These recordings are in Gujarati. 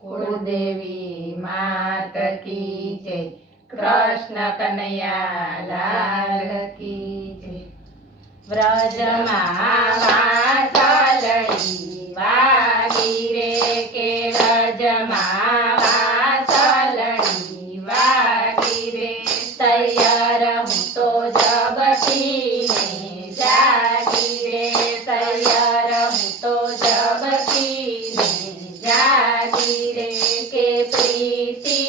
कुलदेवी मात की जय। कृष्ण कन्हैया लाल की जय। व्रजમાં વાસલડી વાગી રે કે વ્રજમાં વાસલડી વાગી રે તૈયાર હું તો જગતીને જાગી રે તૈયાર હું તો જગતીને જાગી રે કે પ્રીતિ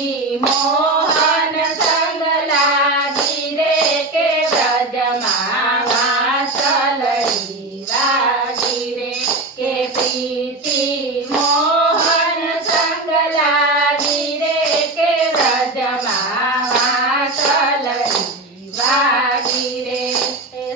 મોહન સંગ લાગી રે કે વ્રજમાં વાસલડી વાગી રે કે પ્રીતિ મોહન સંગ લાગી રે કે વ્રજમાં વાસલડી વાગી રે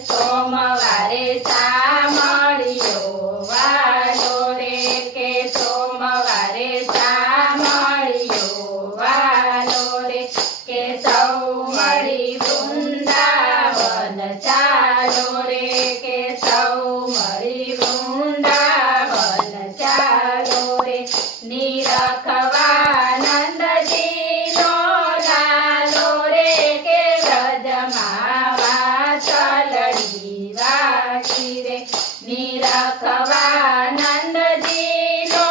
સોમવારે સામળિયો વાલો રે કે સોમવારે સામળિયો વાલો રે કે સૌ મળી વૃંદાવન ચાલો રે કે સૌ મળી વૃંદાવન ચાલો રે નિરખવાનંદજીનો લાલો રે કે વ્રજમાં વાસલડી વાગી રે નિરખવાનંદજીનો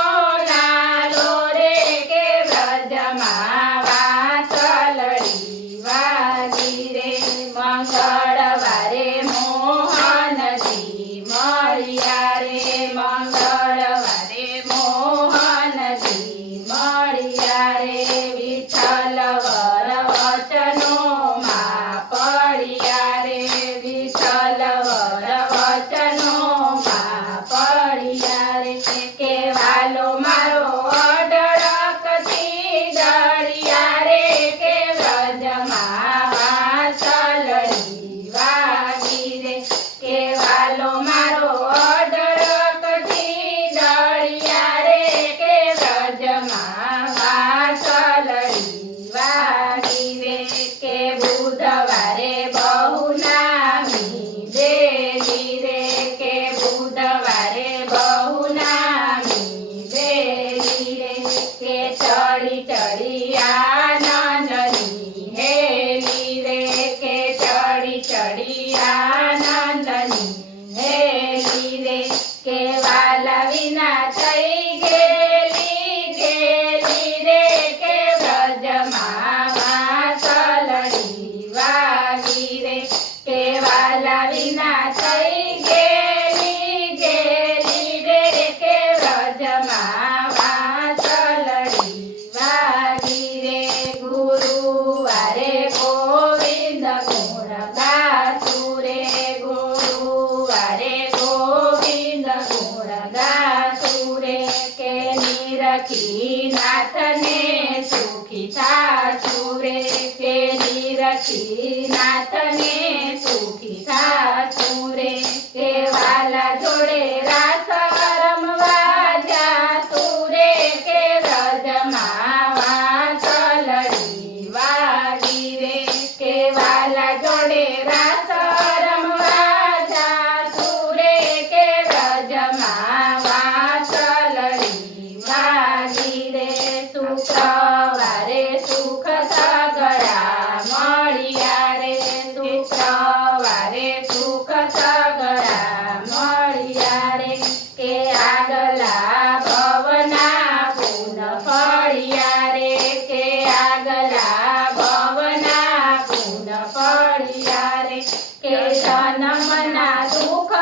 લાલો રે કે વ્રજમાં વાસલડી વાગી રે મંગળવારે મોહનજી મળ્યા રે મંગળવારે મોહનજી મળ્યા રે વિઠ્ઠલ વર વચનોમાં પડ્યા રે વિઠ્ઠલ વર વચનોમાં પડ્યા રે કે વાલો મારો અઢળકથી ડળ્યા રે કે વ્રજમાં વાસલડી વાગી રે કે વાલો મારો અઢળકથી ડળ્યા રે કે વ્રજમાં વાસલડી વાગી રે કે બુધવારે બહુ નામી દેલી રે કે બુધવારે બહુ નામી દેલી રે કે ચડી ચડી આનંદની હેલી રે કે ચડી ચડી આનંદની હેલી રે કે વાલા વિના થઈ ગેલી રે કે વ્રજમાં વાસલડી વાગી રે કે વાલા વિના થઈ ગેલી રે કે વ્રજમાં વાસલડી વાગી રે ગુરુવારે ગોવિંદ ગુણ ગાતું રે ગુરુવારે ગોવિંદ ગુણ ગાતું રે કે નિરખી નાથને સુખી થાશું રે કે નિરખી નાથને સુખી થાશું રે કે વાલા જોડે રાસ રમવા જાતું રે કે વ્રજમાં વાસલડી વાગી રે કે વાલા જોડે રાસ રમવા જાતું રે કે વ્રજમાં વાસલડી વાગી રે શુક્રવારે સુખ સગડા મળ્યા રે શુક્રવારે સુખ સગડા મળ્યા રે કે આગલા ભવના પૂન ફળ્યા રે કે આગલા ભવના પૂન ફળ્યા રે કે જન્મના દુઃખ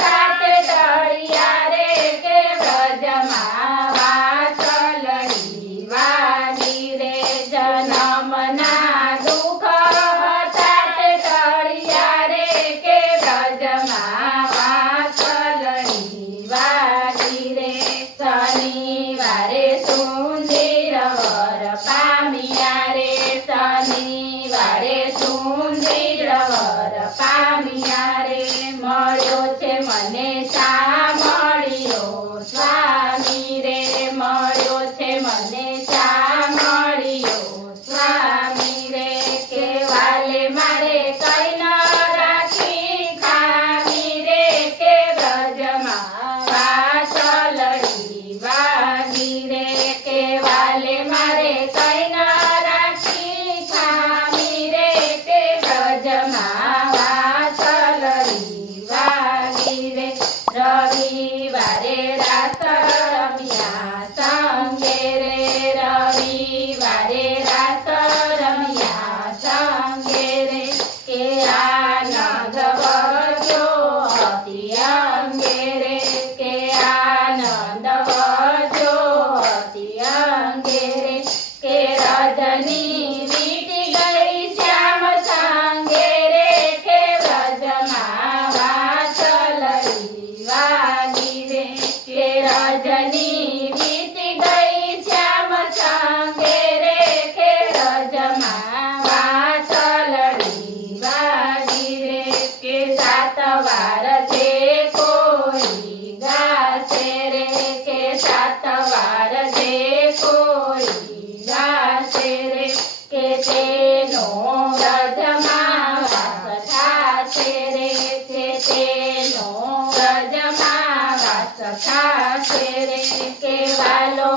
તાતે ટળ્યા રે કે વ્રજમાં વાસલડી વાગી રે જન્મના દુઃખ તાતે ટળ્યા રે કે વ્રજમાં વાસલડી વાગી રે શનિવારે સુંદર વર પામ્યા રે શનિવારે સુંદર વર પામ્યા રે મળ્યો છે મને સામળિયો સ્વામી રે મળ્યો છે મને સામળિયો સ્વામી રે કે વાલે મારે કઈ ન રાખી ખાવી રે કે વ્રજમાં વાસલડી વાગી રે કે ઘેરે કે વાલો